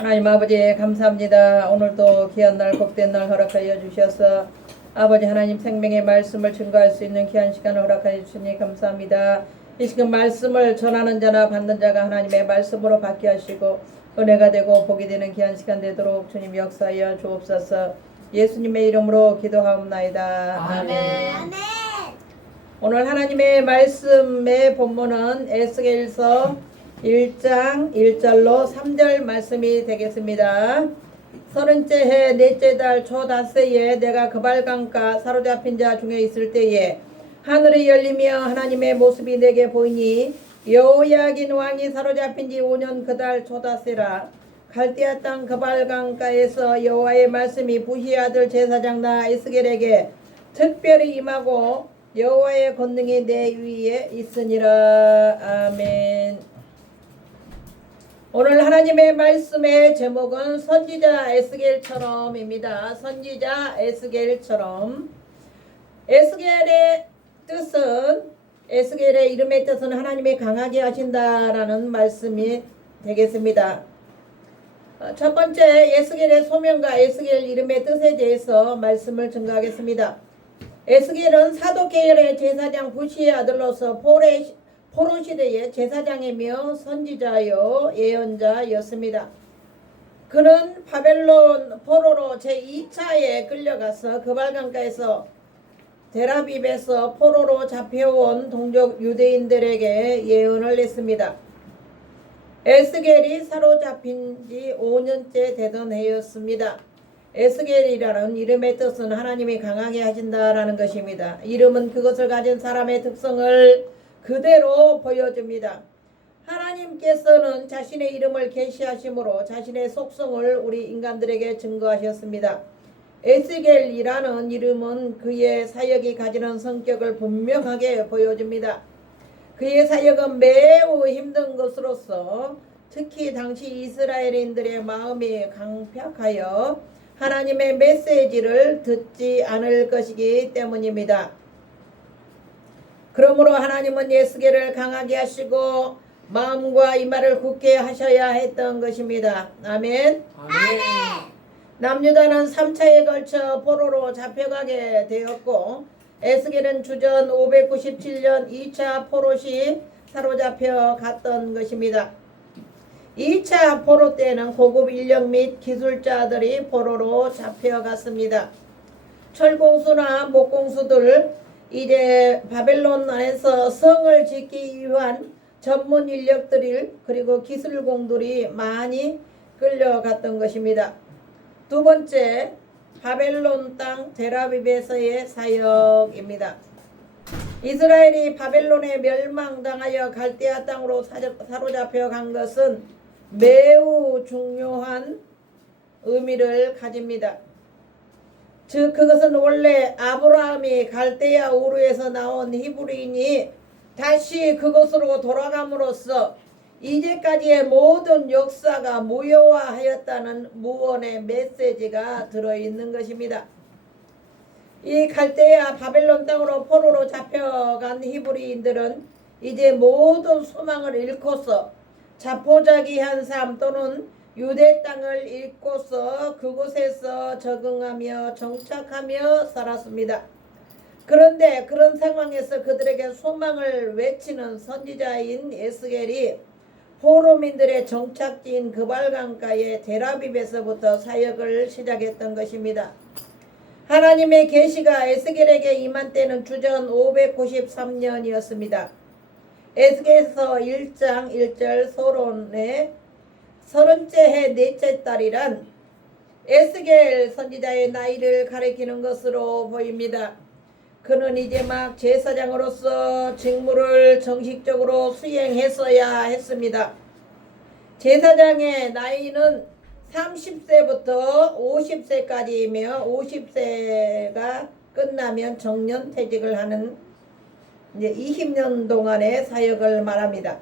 하나님 아버지 감사합니다. 오늘도 귀한 날 복된 날 허락하여 주셔서 아버지 하나님 생명의 말씀을 증거할 수 있는 귀한 시간을 허락하여 주시니 감사합니다. 이 시간 말씀을 전하는 자나 받는 자가 하나님의 말씀으로 받게 하시고 은혜가 되고 복이 되는 귀한 시간 되도록 주님 역사하여 주옵소서. 예수님의 이름으로 기도하옵나이다. 아멘. 오늘 하나님의 말씀의 본문은 에스겔서 1장 1절로 3절 말씀이 되겠습니다. 30째 해 넷째 달 초닷새에 내가 그발강가 사로잡힌 자 중에 있을 때에 하늘이 열리며 하나님의 모습이 내게 보이니 여호야긴 왕이 사로잡힌 지 5년 그 달 초닷새라. 갈대아 땅 그발강가에서 여호와의 말씀이 부시의 아들 제사장 나 에스겔에게 특별히 임하고 여호와의 권능이 내 위에 있으니라. 아멘. 오늘 하나님의 말씀의 제목은 선지자 에스겔처럼입니다. 선지자 에스겔처럼. 에스겔의 뜻은, 에스겔의 이름의 뜻은 하나님이 강하게 하신다라는 말씀이 되겠습니다. 첫 번째 에스겔의 소명과 에스겔 이름의 뜻에 대해서 말씀을 증거하겠습니다. 에스겔은 사도 계열의 제사장 부시의 아들로서 포로 시대의 제사장이며 선지자요 예언자였습니다. 그는 바벨론 포로로 제2차에 끌려가서 그발강가에서 데라빕에서 포로로 잡혀온 동족 유대인들에게 예언을 했습니다. 에스겔이 사로잡힌 지 5년째 되던 해였습니다. 에스겔이라는 이름의 뜻은 하나님이 강하게 하신다라는 것입니다. 이름은 그것을 가진 사람의 특성을 그대로 보여줍니다. 하나님께서는 자신의 이름을 계시하심으로 자신의 속성을 우리 인간들에게 증거하셨습니다. 에스겔이라는 이름은 그의 사역이 가지는 성격을 분명하게 보여줍니다. 그의 사역은 매우 힘든 것으로서 특히 당시 이스라엘인들의 마음이 강팍하여 하나님의 메시지를 듣지 않을 것이기 때문입니다. 그러므로 하나님은 에스겔을 강하게 하시고 마음과 이마를 굳게 하셔야 했던 것입니다. 아멘. 아멘. 남유다는 3차에 걸쳐 포로로 잡혀가게 되었고 에스겔은 주전 597년 2차 포로 시 사로잡혀 갔던 것입니다. 2차 포로 때는 고급 인력 및 기술자들이 포로로 잡혀갔습니다. 철공수나 목공수들, 이제 바벨론 안에서 성을 짓기 위한 전문 인력들 그리고 기술공들이 많이 끌려갔던 것입니다. 두 번째, 바벨론 땅 데라빕에서의 사역입니다. 이스라엘이 바벨론에 멸망당하여 갈대아 땅으로 사로잡혀 간 것은 매우 중요한 의미를 가집니다. 즉 그것은 원래 아브라함이 갈대아 우르에서 나온 히브리인이 다시 그곳으로 돌아감으로써 이제까지의 모든 역사가 무효화하였다는 무언의 메시지가 들어있는 것입니다. 이 갈대아 바벨론 땅으로 포로로 잡혀간 히브리인들은 이제 모든 소망을 잃고서 자포자기한 삶 또는 유대 땅을 잃고서 그곳에서 적응하며 정착하며 살았습니다. 그런데 그런 상황에서 그들에게 소망을 외치는 선지자인 에스겔이 포로민들의 정착지인 그발강가의 데라빕에서부터 사역을 시작했던 것입니다. 하나님의 계시가 에스겔에게 임한 때는 주전 593년이었습니다. 에스겔서 1장 1절 서론에 30째 해 넷째 달이란 에스겔 선지자의 나이를 가리키는 것으로 보입니다. 그는 이제 막 제사장으로서 직무를 정식적으로 수행했어야 했습니다. 제사장의 나이는 30세부터 50세까지이며 50세가 끝나면 정년퇴직을 하는 이제 20년 동안의 사역을 말합니다.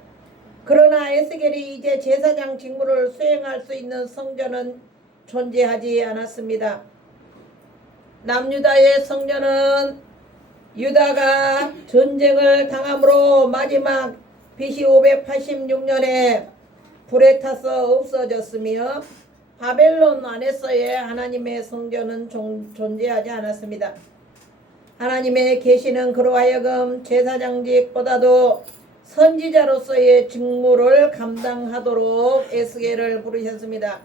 그러나 에스겔이 이제 제사장 직무를 수행할 수 있는 성전은 존재하지 않았습니다. 남유다의 성전은 유다가 전쟁을 당함으로 마지막 BC 586년에 불에 타서 없어졌으며 바벨론 안에서의 하나님의 성전은 존재하지 않았습니다. 하나님의 계시는 그로 하여금 제사장직보다도 선지자로서의 직무를 감당하도록 에스겔을 부르셨습니다.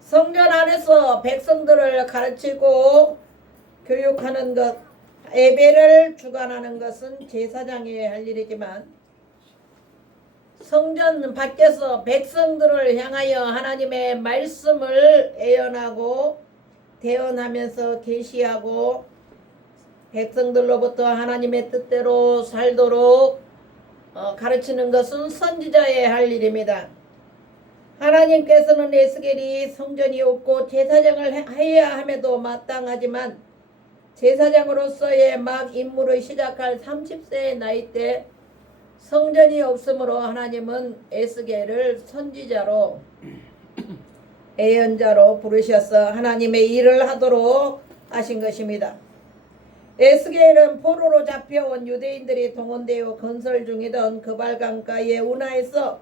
성전 안에서 백성들을 가르치고 교육하는 것, 예배를 주관하는 것은 제사장이 할 일이지만 성전 밖에서 백성들을 향하여 하나님의 말씀을 예언하고 대언하면서 계시하고 백성들로부터 하나님의 뜻대로 살도록 가르치는 것은 선지자의 할 일입니다. 하나님께서는 에스겔이 성전이 없고 제사장을 해야 함에도 마땅하지만 제사장으로서의 막 임무를 시작할 30세의 나이 때 성전이 없으므로 하나님은 에스겔을 선지자로 예언자로 부르셔서 하나님의 일을 하도록 하신 것입니다. 에스겔은 포로로 잡혀온 유대인들이 동원되어 건설 중이던 그발강가의 운하에서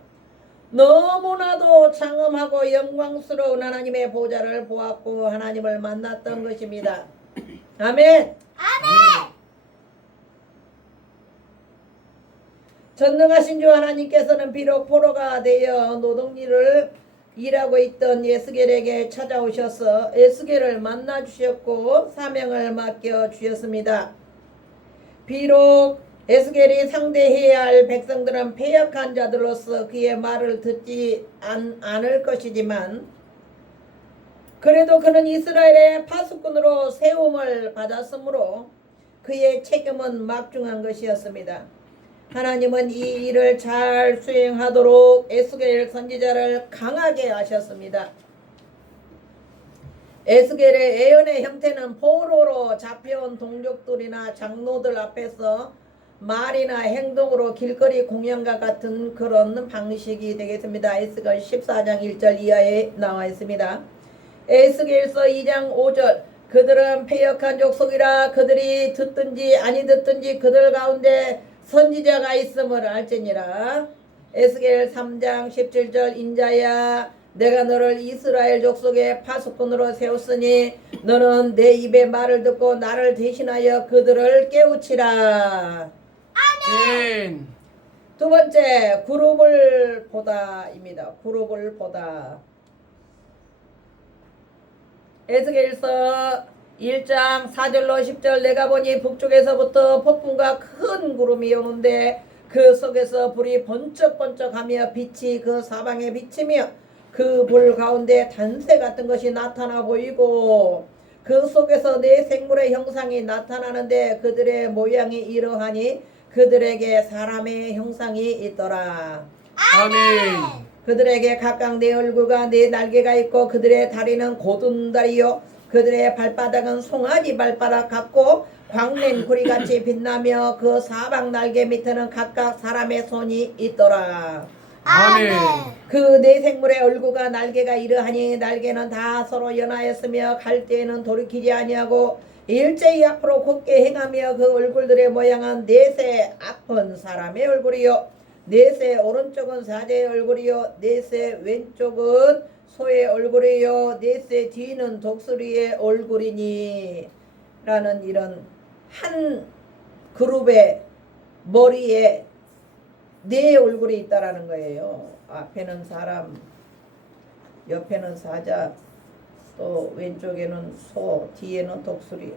너무나도 장엄하고 영광스러운 하나님의 보좌를 보았고 하나님을 만났던 것입니다. 아멘. 전능하신 주 하나님께서는 비록 포로가 되어 노동일을 일하고 있던 에스겔에게 찾아오셔서 에스겔을 만나 주셨고 사명을 맡겨 주셨습니다. 비록 에스겔이 상대해야 할 백성들은 패역한 자들로서 그의 말을 듣지 않을 것이지만 그래도 그는 이스라엘의 파수꾼으로 세움을 받았으므로 그의 책임은 막중한 것이었습니다. 하나님은 이 일을 잘 수행하도록 에스겔 선지자를 강하게 하셨습니다. 에스겔의 예언의 형태는 포로로 잡혀온 동족들이나 장로들 앞에서 말이나 행동으로 길거리 공연과 같은 그런 방식이 되겠습니다. 에스겔 14장 1절 이하에 나와 있습니다. 에스겔서 2장 5절 그들은 패역한 족속이라 그들이 듣든지 아니 듣든지 그들 가운데 선지자가 있음을 알지니라. 에스겔 3장 17절 인자야 내가 너를 이스라엘 족속의 파수꾼으로 세웠으니 너는 내 입의 말을 듣고 나를 대신하여 그들을 깨우치라. 아멘. 두 번째 그룹을 보다입니다. 그룹을 보다. 에스겔서 1장 4절로 10절 내가 보니 북쪽에서부터 폭풍과 큰 구름이 오는데 그 속에서 불이 번쩍번쩍하며 빛이 그 사방에 비치며 그 불 가운데 단새 같은 것이 나타나 보이고 그 속에서 네 생물의 형상이 나타나는데 그들의 모양이 이러하니 그들에게 사람의 형상이 있더라. 아멘. 그들에게 각각 네 얼굴과 네 날개가 있고 그들의 다리는 고든 다리요 그들의 발바닥은 송아지 발바닥 같고 광낸 구리같이 빛나며 그 사방 날개 밑에는 각각 사람의 손이 있더라. 아멘. 그 네 생물의 얼굴과 날개가 이러하니 날개는 다 서로 연하였으며 갈 때에는 돌이키지 아니하고 일제히 앞으로 곧게 행하며 그 얼굴들의 모양은 넷의 앞은 사람의 얼굴이요 넷의 오른쪽은 사자의 얼굴이요 넷의 왼쪽은 소의 얼굴이요 넷의 뒤는 독수리의 얼굴이니 라는 이런 한 그룹의 머리에 네 얼굴이 있다라는 거예요. 앞에는 사람, 옆에는 사자, 또 왼쪽에는 소, 뒤에는 독수리.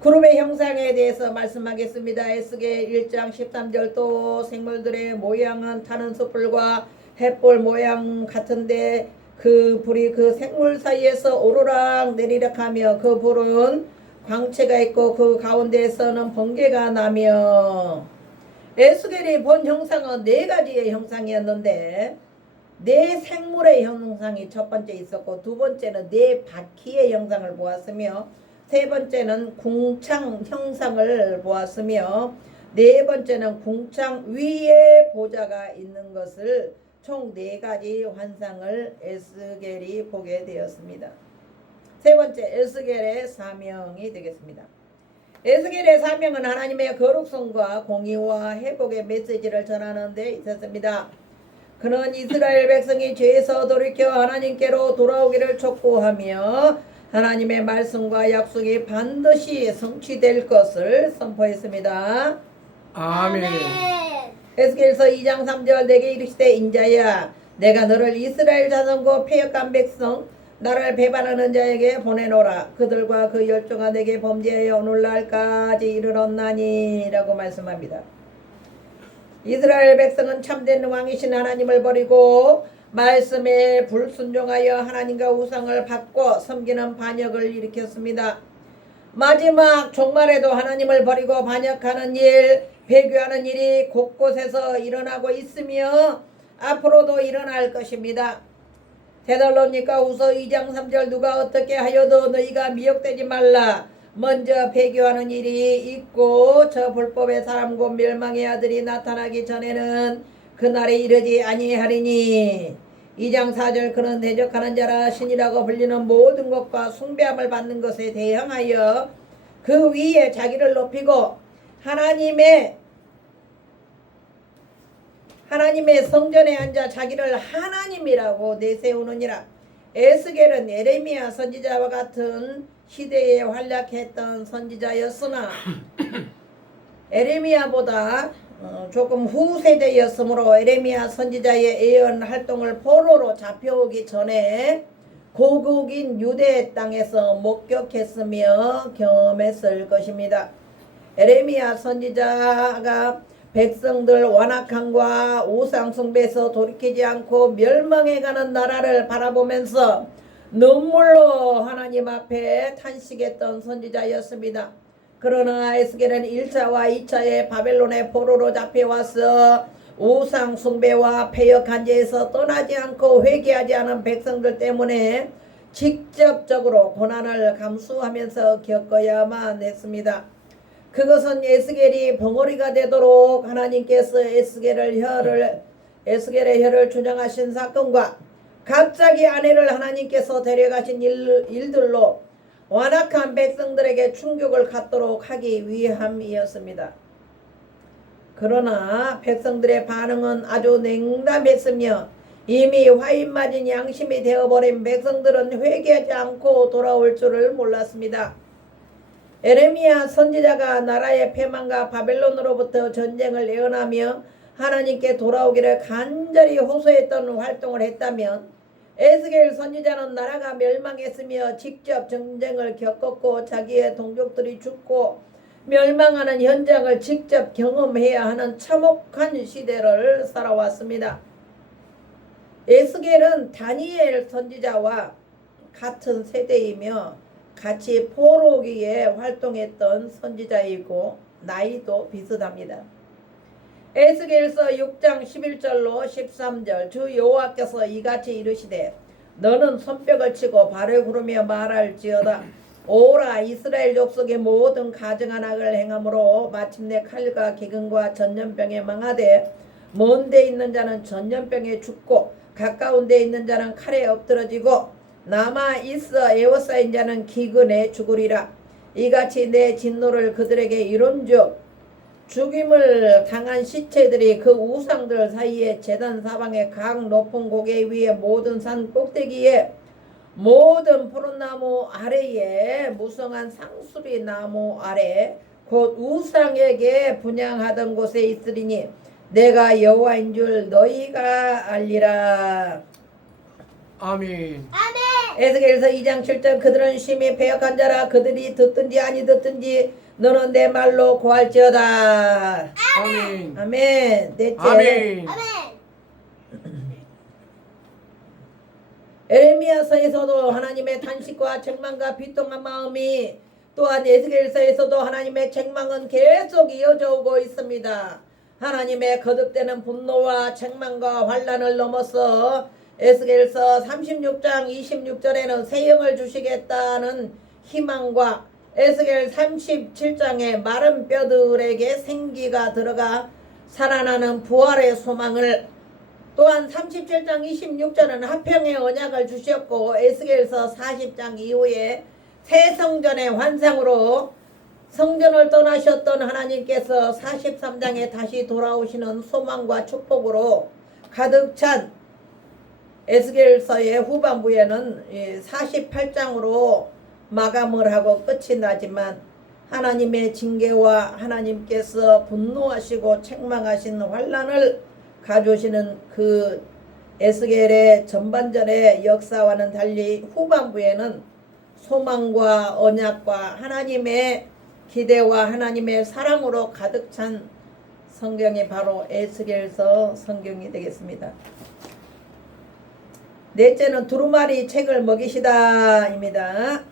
그룹의 형상에 대해서 말씀하겠습니다. 에스겔 1장 13절 또 생물들의 모양은 타는 숯불과 햇불 모양 같은데 그 불이 그 생물 사이에서 오르락 내리락 하며 그 불은 광채가 있고 그 가운데에서는 번개가 나며 에스겔이 본 형상은 네 가지의 형상이었는데 네 생물의 형상이 첫 번째 있었고 두 번째는 네 바퀴의 형상을 보았으며 세 번째는 궁창 형상을 보았으며 네 번째는 궁창 위에 보좌가 있는 것을 총 네 가지 환상을 에스겔이 보게 되었습니다. 세 번째 에스겔의 사명이 되겠습니다. 에스겔의 사명은 하나님의 거룩성과 공의와 회복의 메시지를 전하는 데 있었습니다. 그는 이스라엘 백성이 죄에서 돌이켜 하나님께로 돌아오기를 촉구하며 하나님의 말씀과 약속이 반드시 성취될 것을 선포했습니다. 아멘. 에스겔서 2장 3절 내게 이르시되 인자야 내가 너를 이스라엘 자손과 패역한 백성 나를 배반하는 자에게 보내노라. 그들과 그 열조가 내게 범죄하여 오늘날까지 이르렀나니 라고 말씀합니다. 이스라엘 백성은 참된 왕이신 하나님을 버리고 말씀에 불순종하여 하나님과 우상을 바꿔 섬기는 반역을 일으켰습니다. 마지막 종말에도 하나님을 버리고 반역하는 일, 배교하는 일이 곳곳에서 일어나고 있으며 앞으로도 일어날 것입니다. 데살로니가후서 2장 3절 누가 어떻게 하여도 너희가 미혹되지 말라. 먼저 배교하는 일이 있고 저 불법의 사람 곧 멸망의 아들이 나타나기 전에는 그날에 이르지 아니하리니. 2장 4절 그는 대적하는 자라 신이라고 불리는 모든 것과 숭배함을 받는 것에 대항하여 그 위에 자기를 높이고 하나님의 성전에 앉아 자기를 하나님이라고 내세우느니라. 에스겔은 에레미야 선지자와 같은 시대에 활약했던 선지자였으나 에레미야보다 조금 후 세대였으므로 에레미야 선지자의 예언 활동을 포로로 잡혀오기 전에 고국인 유대 땅에서 목격했으며 경험했을 것입니다. 에레미야 선지자가 백성들 완악함과 우상숭배에서 돌이키지 않고 멸망해가는 나라를 바라보면서 눈물로 하나님 앞에 탄식했던 선지자였습니다. 그러나 에스겔은 1차와 2차에 바벨론의 포로로 잡혀와서 우상숭배와 패역한 죄에서 떠나지 않고 회개하지 않은 백성들 때문에 직접적으로 고난을 감수하면서 겪어야만 했습니다. 그것은 에스겔이 벙어리가 되도록 하나님께서 에스겔의 혀를 주장하신 사건과 갑자기 아내를 하나님께서 데려가신 일들로 완악한 백성들에게 충격을 갖도록 하기 위함이었습니다. 그러나 백성들의 반응은 아주 냉담했으며 이미 화인 맞은 양심이 되어버린 백성들은 회개하지 않고 돌아올 줄을 몰랐습니다. 에레미야 선지자가 나라의 패망과 바벨론으로부터 전쟁을 예언하며 하나님께 돌아오기를 간절히 호소했던 활동을 했다면 에스겔 선지자는 나라가 멸망했으며 직접 전쟁을 겪었고 자기의 동족들이 죽고 멸망하는 현장을 직접 경험해야 하는 참혹한 시대를 살아왔습니다. 에스겔은 다니엘 선지자와 같은 세대이며 같이 포로기에 활동했던 선지자이고 나이도 비슷합니다. 에스겔서 6장 11절로 13절 주 여호와께서 이같이 이르시되 너는 손뼉을 치고 발을 구르며 말할지어다. 오라 이스라엘 족속의 모든 가증한 악을 행함으로 마침내 칼과 기근과 전염병에 망하되 먼 데 있는 자는 전염병에 죽고 가까운 데 있는 자는 칼에 엎드러지고 남아 있어 애워싸인 자는 기근에 죽으리라. 이같이 내 진노를 그들에게 이룬즉 죽임을 당한 시체들이 그 우상들 사이에 제단 사방의 각 높은 고개 위에 모든 산 꼭대기에 모든 푸른 나무 아래에 무성한 상수리 나무 아래 곧 우상에게 분향하던 곳에 있으리니 내가 여호와인 줄 너희가 알리라. 아멘. 에스겔서 2장 7절 그들은 심히 패역한 자라. 그들이 듣든지 아니 듣든지 너는 내 말로 고할지어다. 아멘. 아멘. 넷째, 아멘. 에레미야서에서도 하나님의 탄식과 책망과 비통한 마음이 또한 에스겔서에서도 하나님의 책망은 계속 이어져 오고 있습니다. 하나님의 거듭되는 분노와 책망과 환난을 넘어서 에스겔서 36장 26절에는 새 영을 주시겠다는 희망과 에스겔 37장에 마른 뼈들에게 생기가 들어가 살아나는 부활의 소망을, 또한 37장 26절은 화평의 언약을 주셨고 에스겔서 40장 이후에 새 성전의 환상으로 성전을 떠나셨던 하나님께서 43장에 다시 돌아오시는 소망과 축복으로 가득 찬 에스겔서의 후반부에는 48장으로 마감을 하고 끝이 나지만 하나님의 징계와 하나님께서 분노하시고 책망하신 환난을 가져오시는 그 에스겔의 전반전의 역사와는 달리 후반부에는 소망과 언약과 하나님의 기대와 하나님의 사랑으로 가득 찬 성경이 바로 에스겔서 성경이 되겠습니다. 넷째는 두루마리 책을 먹이시다입니다.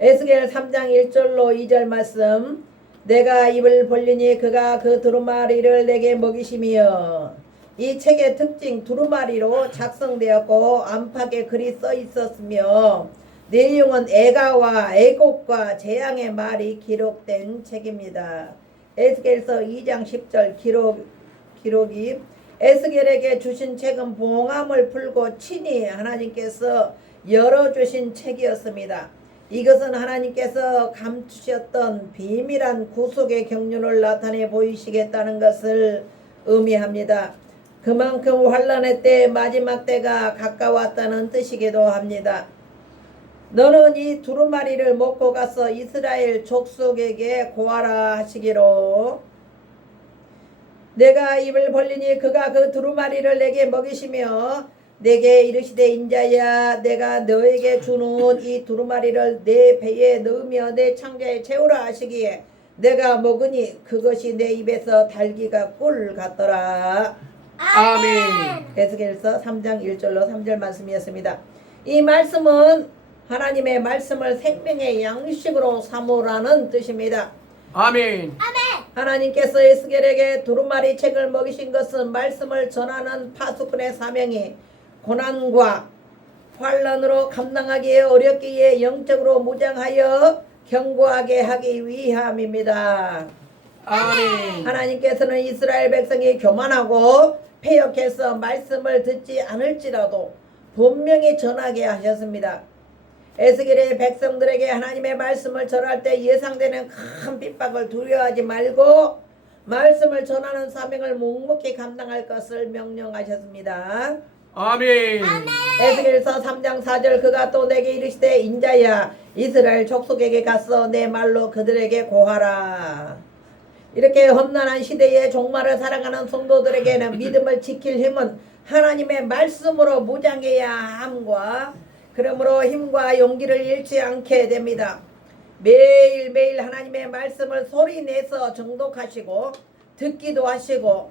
에스겔 3장 1절로 2절 말씀. 내가 입을 벌리니 그가 그 두루마리를 내게 먹이시며. 이 책의 특징 두루마리로 작성되었고 안팎에 글이 써 있었으며 내용은 애가와 애곡과 재앙의 말이 기록된 책입니다. 에스겔서 2장 10절 기록이 에스겔에게 주신 책은 봉함을 풀고 친히 하나님께서 열어주신 책이었습니다. 이것은 하나님께서 감추셨던 비밀한 구속의 경륜을 나타내 보이시겠다는 것을 의미합니다. 그만큼 환난의 때 마지막 때가 가까웠다는 뜻이기도 합니다. 너는 이 두루마리를 먹고 가서 이스라엘 족속에게 고하라 하시기로 내가 입을 벌리니 그가 그 두루마리를 내게 먹이시며 내게 이르시되 인자야 내가 너에게 주는 이 두루마리를 내 배에 넣으며 내 창자에 채우라 하시기에 내가 먹으니 그것이 내 입에서 달기가 꿀 같더라. 아멘. 에스겔서 3장 1절로 3절 말씀이었습니다. 이 말씀은 하나님의 말씀을 생명의 양식으로 삼으라는 뜻입니다. 아멘. 하나님께서 에스겔에게 두루마리 책을 먹이신 것은 말씀을 전하는 파수꾼의 사명이 고난과 환난으로 감당하기에 어렵기에 영적으로 무장하여 견고하게 하기 위함입니다. 아멘. 하나님께서는 이스라엘 백성이 교만하고 패역해서 말씀을 듣지 않을지라도 분명히 전하게 하셨습니다. 에스겔의 백성들에게 하나님의 말씀을 전할 때 예상되는 큰 핍박을 두려워하지 말고 말씀을 전하는 사명을 묵묵히 감당할 것을 명령하셨습니다. 아멘. 에스겔서 3장 4절 그가 또 내게 이르시되 인자야 이스라엘 족속에게 가서 내 말로 그들에게 고하라. 이렇게 험난한 시대에 종말을 살아가는 성도들에게는 믿음을 지킬 힘은 하나님의 말씀으로 무장해야 함과 그러므로 힘과 용기를 잃지 않게 됩니다. 매일매일 하나님의 말씀을 소리내서 정독하시고 듣기도 하시고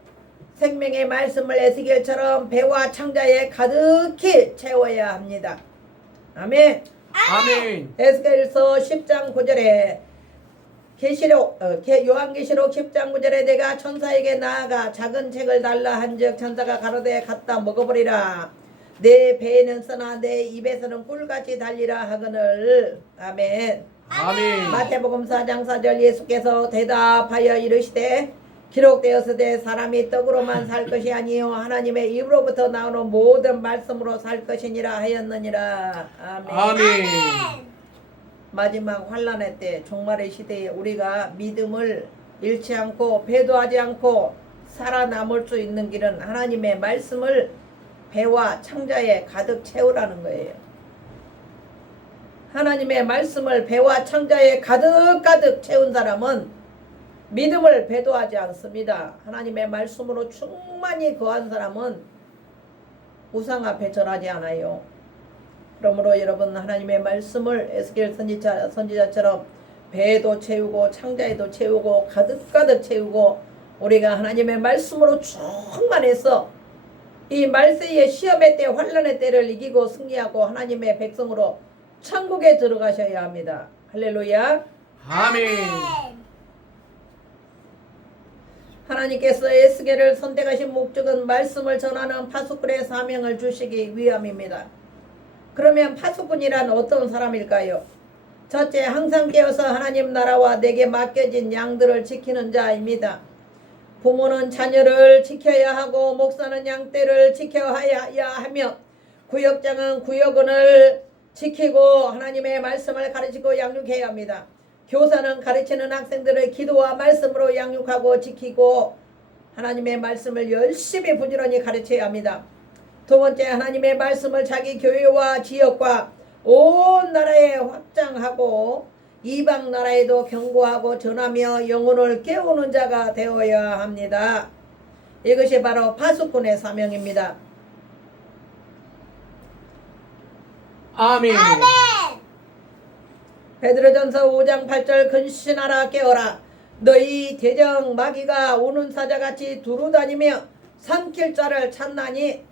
생명의 말씀을 에스겔처럼 배와 창자에 가득히 채워야 합니다. 아멘. 아멘. 에스겔서 10장 9절에 요한계시록 10장 9절에 내가 천사에게 나아가 작은 책을 달라 한즉 천사가 가로되 갖다 먹어버리라. 내 배에는 쓰나 내 입에서는 꿀같이 달리라 하거늘. 아멘. 아멘. 마태복음 4장 4절 예수께서 대답하여 이르시되 기록되었으되 사람이 떡으로만 살 것이 아니요 하나님의 입으로부터 나오는 모든 말씀으로 살 것이니라 하였느니라. 아멘. 아멘. 마지막 환난의 때 종말의 시대에 우리가 믿음을 잃지 않고 배도하지 않고 살아남을 수 있는 길은 하나님의 말씀을 배와 창자에 가득 채우라는 거예요. 하나님의 말씀을 배와 창자에 가득 채운 사람은 믿음을 배도하지 않습니다. 하나님의 말씀으로 충만히 거한 사람은 우상 앞에 절하지 않아요. 그러므로 여러분 하나님의 말씀을 에스겔 선지자처럼 배에도 채우고 창자에도 채우고 가득 채우고 우리가 하나님의 말씀으로 충만해서 이 말세의 시험의 때 환난의 때를 이기고 승리하고 하나님의 백성으로 천국에 들어가셔야 합니다. 할렐루야. 아멘. 하나님께서 에스겔을 선택하신 목적은 말씀을 전하는 파수꾼의 사명을 주시기 위함입니다. 그러면 파수꾼이란 어떤 사람일까요? 첫째, 항상 깨어서 하나님 나라와 내게 맡겨진 양들을 지키는 자입니다. 부모는 자녀를 지켜야 하고 목사는 양떼를 지켜야 하며 구역장은 구역원을 지키고 하나님의 말씀을 가르치고 양육해야 합니다. 교사는 가르치는 학생들을 기도와 말씀으로 양육하고 지키고 하나님의 말씀을 열심히 부지런히 가르쳐야 합니다. 두 번째, 하나님의 말씀을 자기 교회와 지역과 온 나라에 확장하고 이방 나라에도 경고하고 전하며 영혼을 깨우는 자가 되어야 합니다. 이것이 바로 파수꾼의 사명입니다. 아멘. 베드로전서 5장 8절 근신하라 깨어라 너희 대적 마귀가 우는 사자같이 두루다니며 삼킬 자를 찾나니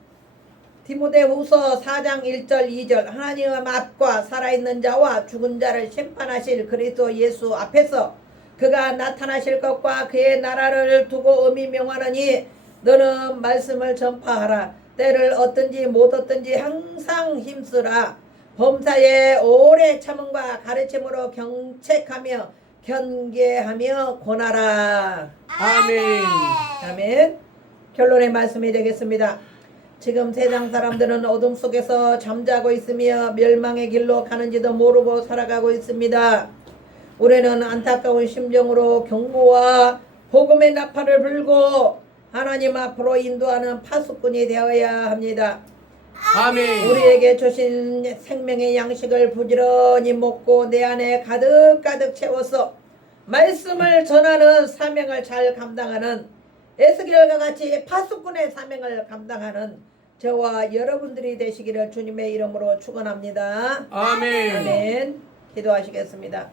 디모데후서 4장 1절 2절 하나님의 앞과 살아있는 자와 죽은 자를 심판하실 그리스도 예수 앞에서 그가 나타나실 것과 그의 나라를 두고 엄히 명하느니 너는 말씀을 전파하라 때를 얻든지 못 얻든지 항상 힘쓰라 범사에 오래 참음과 가르침으로 경책하며 경계하며 권하라. 아멘. 아멘. 결론의 말씀이 되겠습니다. 지금 세상 사람들은 어둠 속에서 잠자고 있으며 멸망의 길로 가는지도 모르고 살아가고 있습니다. 우리는 안타까운 심정으로 경고와 복음의 나팔을 불고 하나님 앞으로 인도하는 파수꾼이 되어야 합니다. 아멘. 우리에게 주신 생명의 양식을 부지런히 먹고 내 안에 가득가득 채워서 말씀을 전하는 사명을 잘 감당하는 에스겔과 같이 파수꾼의 사명을 감당하는 저와 여러분들이 되시기를 주님의 이름으로 축원합니다. 아멘. 아멘. 기도하시겠습니다.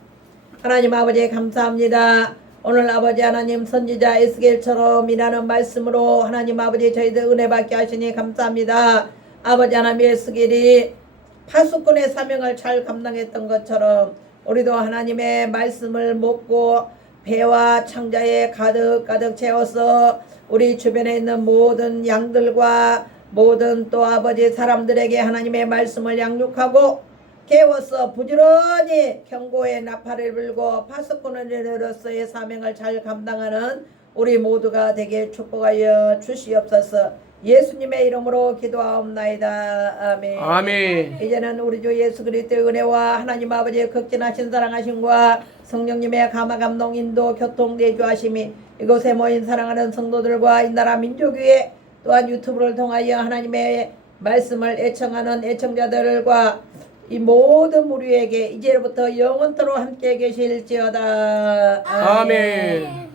하나님 아버지 감사합니다. 오늘 아버지 하나님 선지자 에스겔처럼 일하는 말씀으로 하나님 아버지 저희들 은혜 받게 하시니 감사합니다. 아버지 하나님 에스겔이 파수꾼의 사명을 잘 감당했던 것처럼 우리도 하나님의 말씀을 먹고 배와 창자에 가득가득 채워서 우리 주변에 있는 모든 양들과 모든 또 아버지 사람들에게 하나님의 말씀을 양육하고 깨워서 부지런히 경고의 나팔을 불고 파수꾼으로서의 사명을 잘 감당하는 우리 모두가 되게 축복하여 주시옵소서. 예수님의 이름으로 기도하옵나이다. 아멘. 아멘. 이제는 우리 주 예수 그리스도의 은혜와 하나님 아버지의 극진하신 사랑하심과 성령님의 감화 감동 인도 교통 내주하심이 이곳에 모인 사랑하는 성도들과 이 나라 민족 위에 또한 유튜브를 통하여 하나님의 말씀을 애청하는 애청자들과 이 모든 무리에게 이제부터 영원토록 함께 계실지어다. 아멘.